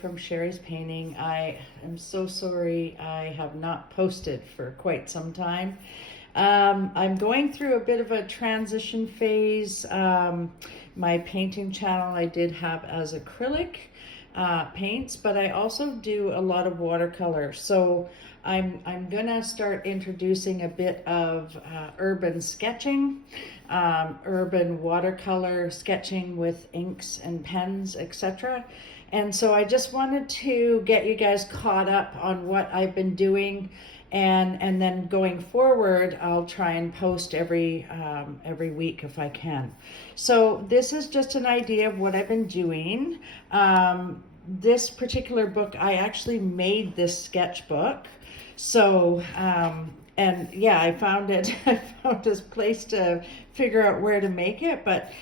from Sherry's Painting. I am so sorry I have not posted for quite some time. I'm going through a bit of a transition phase. My painting channel I did have as acrylic paints, but I also do a lot of watercolor. So I'm gonna start introducing a bit of urban sketching, urban watercolor sketching with inks and pens, etc. And so I just wanted to get you guys caught up on what I've been doing, and then going forward, I'll try and post every week if I can. So this is just an idea of what I've been doing. This particular book, I actually made this sketchbook. So, and yeah, I found it, I found this place to figure out where to make it, but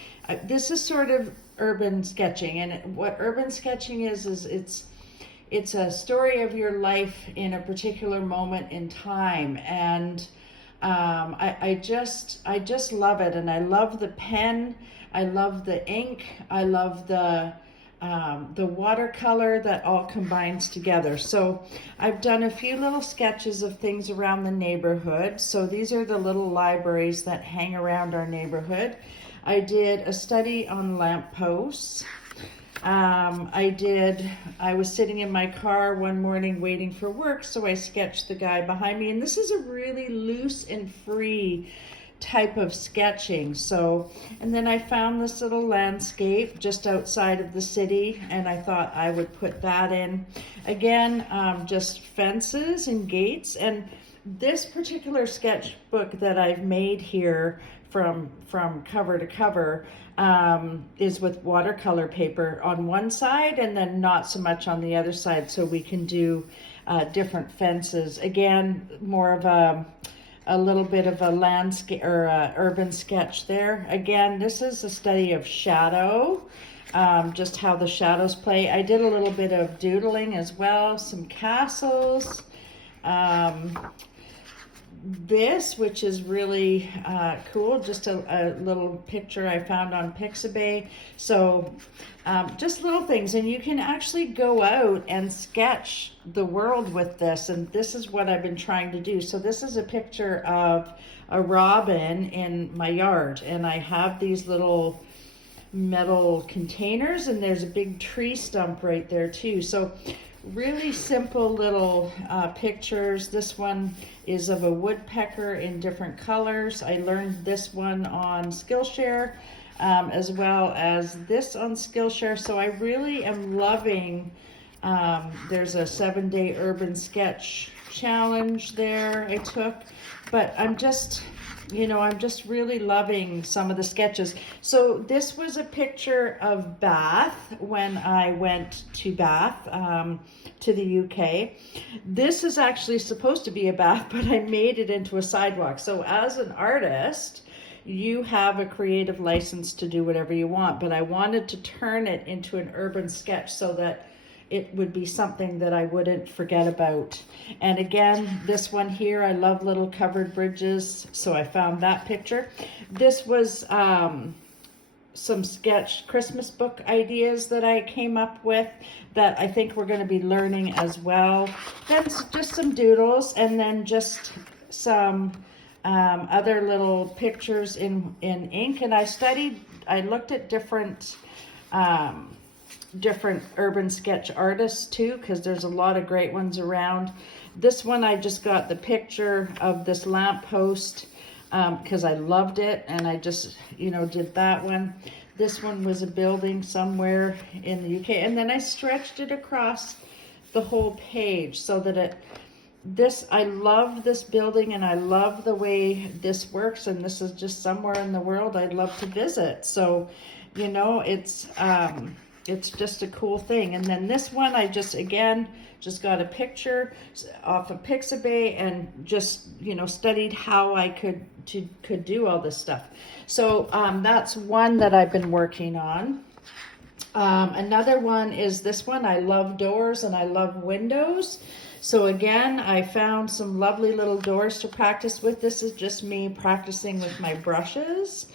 this is sort of urban sketching. And what urban sketching is it's a story of your life in a particular moment in time. And I just love it. And I love the pen, I love the ink, I love the watercolor that all combines together. So I've done a few little sketches of things around the neighborhood. So these are the little libraries that hang around our neighborhood. I did a study on lampposts. I was sitting in my car one morning waiting for work, so I sketched the guy behind me. And this is a really loose and free type of sketching. So, and then I found this little landscape just outside of the city, and I thought I would put that in. Again, just fences and gates. And this particular sketchbook that I've made here from cover to cover is with watercolor paper on one side and then not so much on the other side, so we can do different fences. Again, more of a little bit of a landscape or a urban sketch there. Again, this is a study of shadow, just how the shadows play. I did a little bit of doodling as well, some castles. This, which is really cool, just a little picture I found on Pixabay. So just little things, and you can actually go out and sketch the world with this, and this is what I've been trying to do. So this is a picture of a robin in my yard, and I have these little metal containers, and there's a big tree stump right there too. So really simple little pictures. This one is of a woodpecker in different colors. I learned this one on Skillshare, as well as this on Skillshare. So I really am loving, there's a 7-day urban sketch challenge there I took, but I'm just really loving some of the sketches. So this was a picture of Bath when I went to Bath, to the UK. This is actually supposed to be a bath, but I made it into a sidewalk. So as an artist, you have a creative license to do whatever you want, but I wanted to turn it into an urban sketch so that it would be something that I wouldn't forget about. And again, this one here, I love little covered bridges, so I found that picture. This was some sketch Christmas book ideas that I came up with that I think we're going to be learning as well. Then just some doodles, and then just some other little pictures in ink. And I looked at different urban sketch artists too, because there's a lot of great ones around. This one, I just got the picture of this lamppost because I loved it, and I just did that one. This one was a building somewhere in the UK, and then I stretched it across the whole page so that I love this building, and I love the way this works, and this is just somewhere in the world I'd love to visit. So it's just a cool thing. And then this one, I just got a picture off of Pixabay and just studied how I could do all this stuff. So that's one that I've been working on. Another one is this one. I love doors and I love windows. So again, I found some lovely little doors to practice with. This is just me practicing with my brushes.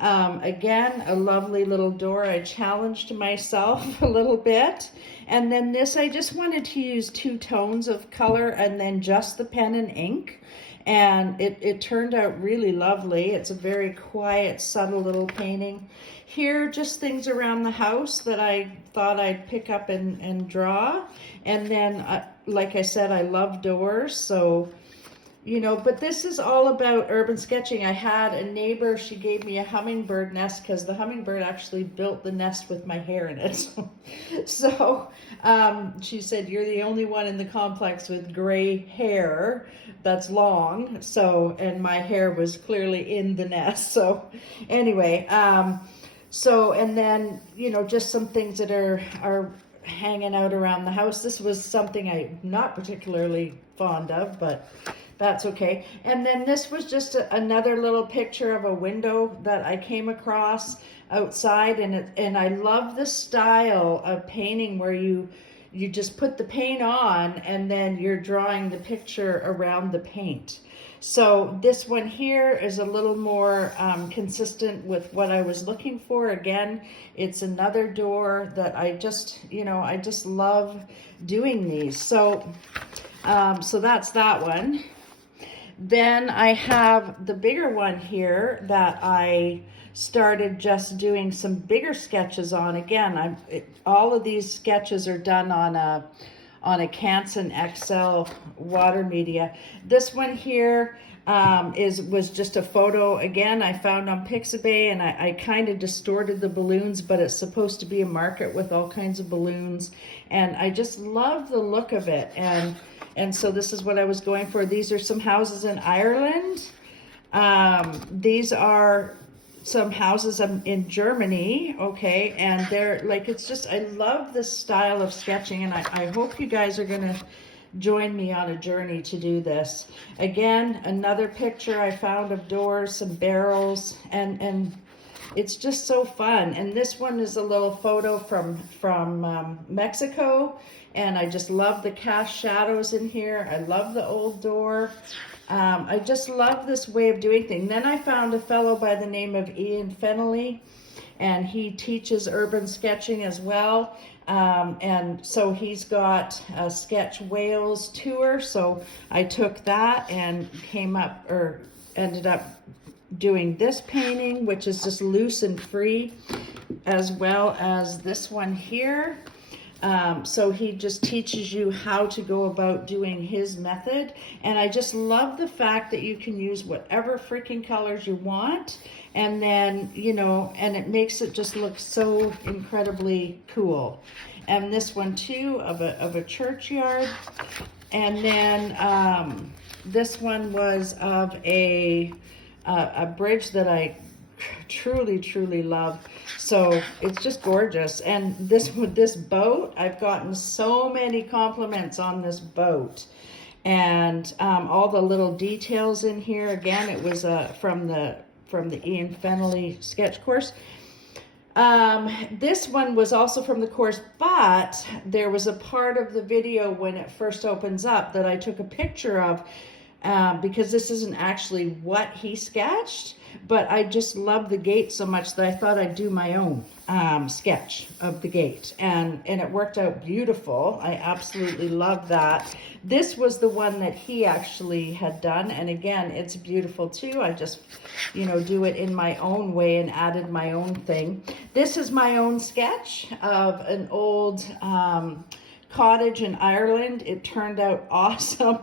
Again, a lovely little door. I challenged myself a little bit. And then this, I just wanted to use 2 tones of color and then just the pen and ink. And it turned out really lovely. It's a very quiet, subtle little painting. Here, just things around the house that I thought I'd pick up and draw. And then, like I said, I love doors, so, you know, but this is all about urban sketching. I had a neighbor, she gave me a hummingbird nest because the hummingbird actually built the nest with my hair in it. So she said, you're the only one in the complex with gray hair that's long. So, and my hair was clearly in the nest. So anyway, so, and then, you know, just some things that are hanging out around the house. This was something I'm not particularly fond of, but that's okay. And then this was just another little picture of a window that I came across outside, and I love the style of painting where you just put the paint on and then you're drawing the picture around the paint. So this one here is a little more consistent with what I was looking for. Again, it's another door that I just, you know, I just love doing these. So, so that's that one. Then I have the bigger one here that I started just doing some bigger sketches on. Again, all of these sketches are done on a Canson XL water media. This one here was just a photo, again, I found on Pixabay, and I kind of distorted the balloons, but it's supposed to be a market with all kinds of balloons, and I just love the look of it, and so this is what I was going for. These are some houses in Ireland. These are some houses in Germany, okay, and they're like, it's just, I love this style of sketching, and I hope you guys are gonna join me on a journey to do this. Again, another picture I found of doors, some barrels, and it's just so fun. And this one is a little photo from Mexico, and I just love the cast shadows in here. I love the old door. I just love this way of doing things. Then I found a fellow by the name of Ian Fennelly, and he teaches urban sketching as well. And so he's got a Sketch Wales tour. So I took that and ended up doing this painting, which is just loose and free, as well as this one here. So he just teaches you how to go about doing his method. And I just love the fact that you can use whatever freaking colors you want. And then, you know, and it makes it just look so incredibly cool. And this one too, of a churchyard. And then this one was of a bridge that I truly love. So it's just gorgeous. And this boat, I've gotten so many compliments on this boat, and all the little details in here. Again, it was from the Ian Fennelly sketch course. This one was also from the course, but there was a part of the video when it first opens up that I took a picture of, because this isn't actually what he sketched, but I just love the gate so much that I thought I'd do my own sketch of the gate, and it worked out beautiful. I absolutely love that. This was the one that he actually had done, and again, it's beautiful too. I just, you know, do it in my own way and added my own thing. This is my own sketch of an old cottage in Ireland. It turned out awesome.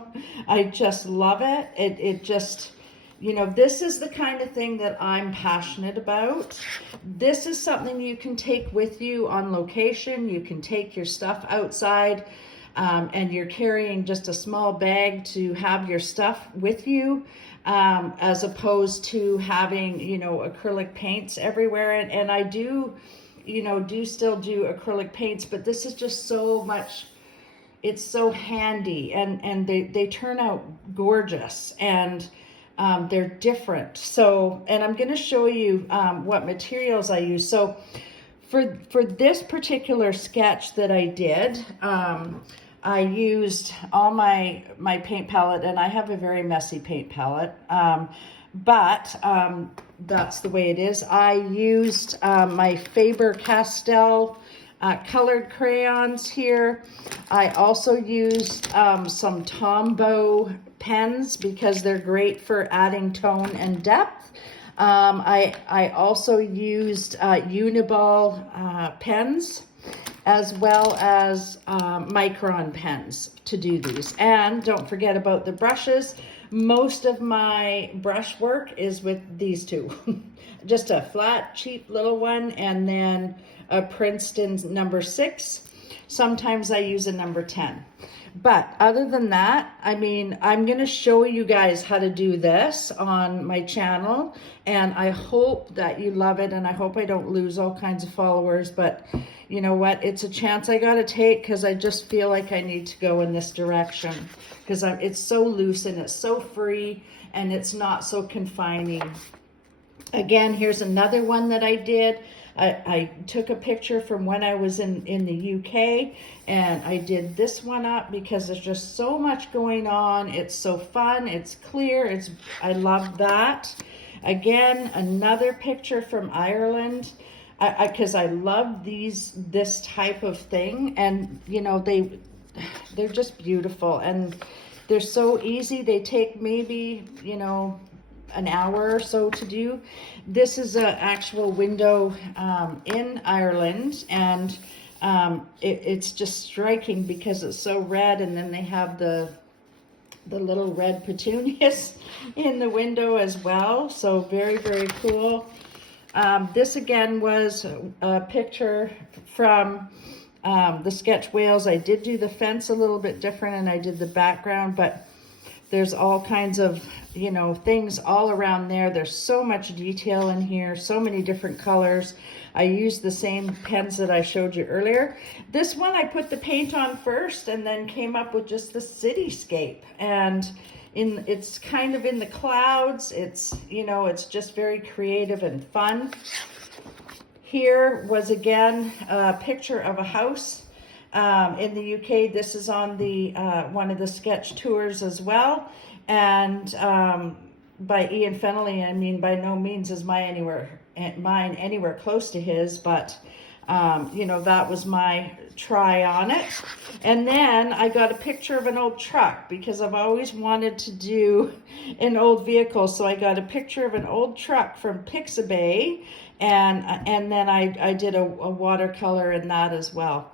I just love it. It just, you know, this is the kind of thing that I'm passionate about. This is something you can take with you on location. You can take your stuff outside, and you're carrying just a small bag to have your stuff with you, as opposed to having, you know, acrylic paints everywhere. And I do, you know, still do acrylic paints, but this is just so much, it's so handy, and they turn out gorgeous, and they're different. So, and I'm going to show you what materials I use. So for this particular sketch that I did, I used all my paint palette, and I have a very messy paint palette, but that's the way it is. I used my Faber-Castell colored crayons here. I also used some Tombow pens because they're great for adding tone and depth. I also used Uniball pens, as well as Micron pens to do these. And don't forget about the brushes. Most of my brush work is with these two. Just a flat, cheap little one, and then a Princeton number 6. Sometimes I use a number 10. But other than that, I mean, I'm going to show you guys how to do this on my channel, and I hope that you love it, and I hope I don't lose all kinds of followers, but you know what? It's a chance I got to take because I just feel like I need to go in this direction because it's so loose and it's so free and it's not so confining. Again, here's another one that I did. I took a picture from when I was in the UK, and I did this one up because there's just so much going on. It's so fun. It's clear. I love that. Again, another picture from Ireland, because I love this type of thing, and you know they're just beautiful and they're so easy. They take maybe an hour or so to do. This is an actual window in Ireland, and it's just striking because it's so red, and then they have the little red petunias in the window as well. So very, very cool. This again was a picture from the Sketch Whales. I did do the fence a little bit different, and I did the background, but there's all kinds of, things all around there. There's so much detail in here, so many different colors. I used the same pens that I showed you earlier. This one I put the paint on first and then came up with just the cityscape. And it's kind of in the clouds. It's just very creative and fun. Here was again a picture of a house in the UK. This is on the one of the sketch tours as well, and by Ian Fennelly. I mean, by no means is mine anywhere close to his, but that was my try on it. And then I got a picture of an old truck because I've always wanted to do an old vehicle, so I got a picture of an old truck from Pixabay, and then I did a watercolor in that as well.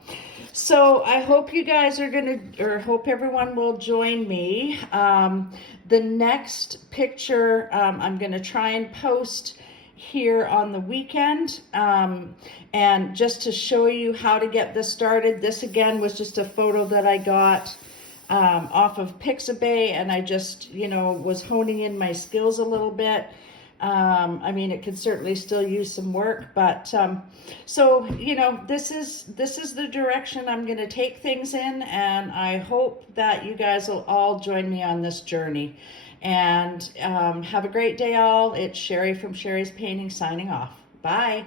So I hope you guys hope everyone will join me. The next picture I'm gonna try and post here on the weekend, and just to show you how to get this started. This again was just a photo that I got off of Pixabay, and I just was honing in my skills a little bit. I mean, it could certainly still use some work, but so this is the direction I'm going to take things in, and I hope that you guys will all join me on this journey. And have a great day, all. It's Sherry from Sherry's Painting signing off. Bye.